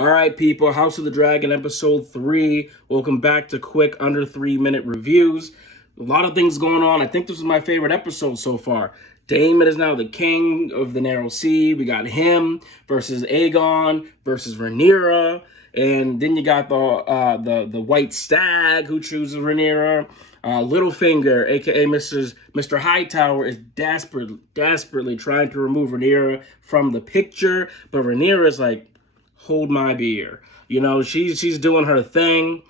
All right, people, House of the Dragon, episode 3. Welcome back to quick under 3-minute reviews. A lot of things going on. I think this is my favorite episode so far. Daemon is now the king of the Narrow Sea. We got him versus Aegon versus Rhaenyra. And then you got the White Stag who chooses Rhaenyra. Littlefinger, a.k.a. Mr. Hightower, is desperately trying to remove Rhaenyra from the picture. But Rhaenyra is like, hold my beer. You know, she's doing her thing.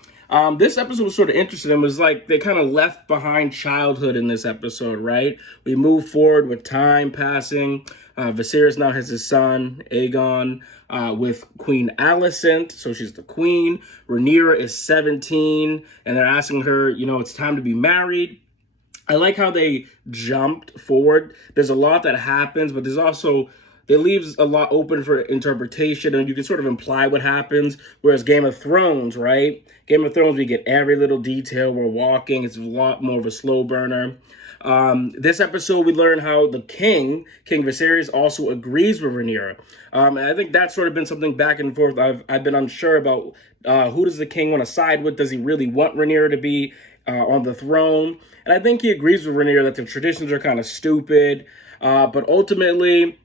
This episode was sort of interesting. It was like they kind of left behind childhood in this episode, right? We move forward with time passing. Viserys now has his son, Aegon, with Queen Alicent, so she's the queen. Rhaenyra is 17, and they're asking her, you know, it's time to be married. I like how they jumped forward. There's a lot that happens, but there's also... it leaves a lot open for interpretation, and you can sort of imply what happens. Whereas Game of Thrones, right? Game of Thrones, we get every little detail. We're walking. It's a lot more of a slow burner. This episode, we learn how the King Viserys, also agrees with Rhaenyra. And I think that's sort of been something back and forth. I've been unsure about who does the King want to side with. Does he really want Rhaenyra to be on the throne? And I think he agrees with Rhaenyra that the traditions are kind of stupid. But ultimately,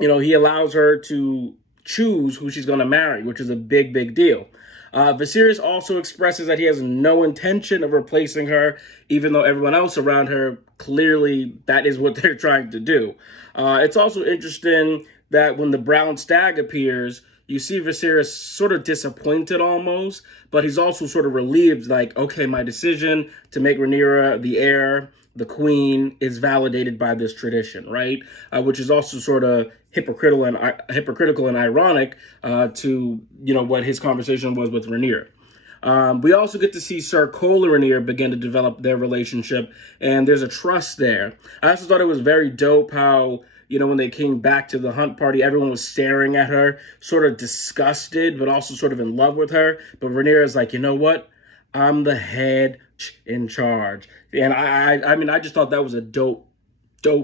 you know, he allows her to choose who she's going to marry, which is a big deal. Viserys also expresses that he has no intention of replacing her, even though everyone else around her, clearly that is what they're trying to do. It's also interesting that when the brown stag appears, you see Viserys sort of disappointed almost, but he's also sort of relieved, like, okay, my decision to make Rhaenyra the heir, the queen, is validated by this tradition, right? Which is also sort of hypocritical and ironic to, you know, what his conversation was with Rhaenyra. We also get to see Sir Cole and Rhaenyra begin to develop their relationship, and there's a trust there. I also thought it was very dope how, you know, when they came back to the hunt party, everyone was staring at her, sort of disgusted, but also sort of in love with her. But Rhaenyra's like, you know what? I'm the head in charge. And I mean, I just thought that was a dope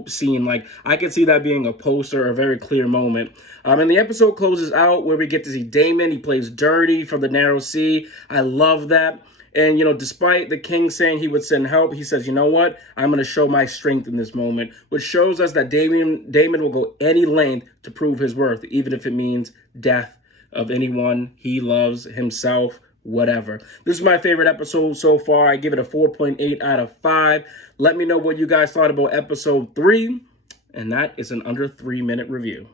scene. Like, I could see that being a poster, a very clear moment. And the episode closes out where we get to see Daemon. He plays dirty from the Narrow Sea. I love that. And, you know, despite the king saying he would send help, he says, you know what? I'm going to show my strength in this moment, which shows us that Daemon will go any length to prove his worth, even if it means death of anyone he loves, himself, whatever. This is my favorite episode so far. I give it a 4.8 out of 5. Let me know what you guys thought about episode 3. And that is an under 3-minute review.